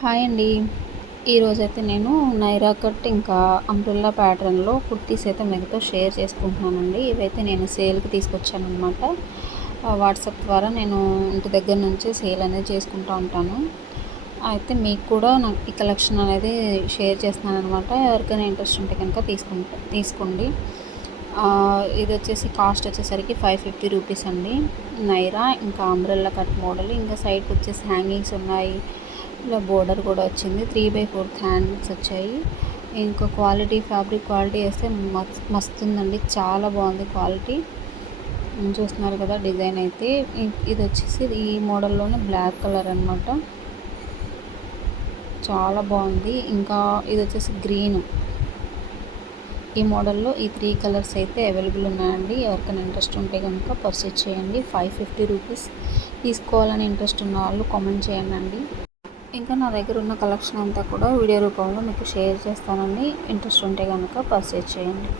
Hi అండి. ఈరోజైతే అయితే నేను నైరా కట్ ఇంకా అంబ్రెల్లా ప్యాటర్న్లో కుర్తీస్ అయితే మీతో షేర్ చేసుకుంటున్నానండి. ఇవైతే నేను సేల్కి తీసుకొచ్చాను అనమాట వాట్సాప్ ద్వారా నేను ఇంటి దగ్గర నుంచే సేల్ అనేది చేసుకుంటూ ఉంటాను. అయితే మీకు కూడా నాకు ఈ కలెక్షన్ అనేది షేర్ చేస్తున్నాను అనమాట ఎవరికైనా ఇంట్రెస్ట్ ఉంటే కనుక తీసుకుంటా తీసుకోండి. ఇది వచ్చేసి కాస్ట్ వచ్చేసరికి ఫైవ్ ఫిఫ్టీ రూపీస్ అండి. నైరా ఇంకా అంబ్రెల్లా కట్ మోడల్. ఇంకా సైడ్కి వచ్చేసి హ్యాంగింగ్స్ ఉన్నాయి. ఇలా బోర్డర్ కూడా వచ్చింది. త్రీ బై ఫోర్త్ హ్యాండ్స్ వచ్చాయి. ఇంకా క్వాలిటీ ఫ్యాబ్రిక్ క్వాలిటీ వేస్తే మస్తు ఉందండి. చాలా బాగుంది క్వాలిటీ. చూస్తున్నారు కదా డిజైన్ అయితే. ఇది వచ్చేసి ఈ మోడల్లోనే బ్లాక్ కలర్ అనమాట చాలా బాగుంది. ఇంకా ఇది వచ్చేసి గ్రీన్. ఈ మోడల్లో ఈ త్రీ కలర్స్ అయితే అవైలబుల్ ఉన్నాయండి. ఎవరికైనా ఇంట్రెస్ట్ ఉంటే కనుక పర్చేజ్ చేయండి. ఫైవ్ ఫిఫ్టీ రూపీస్ తీసుకోవాలని ఇంట్రెస్ట్ ఉన్న వాళ్ళు కామెంట్ చేయండి. అండి ఇంకా నా దగ్గర ఉన్న కలెక్షన్ అంతా కూడా వీడియో రూపంలో మీకు షేర్ చేస్తానండి. ఇంట్రెస్ట్ ఉంటే కనుక పర్చేజ్ చేయండి.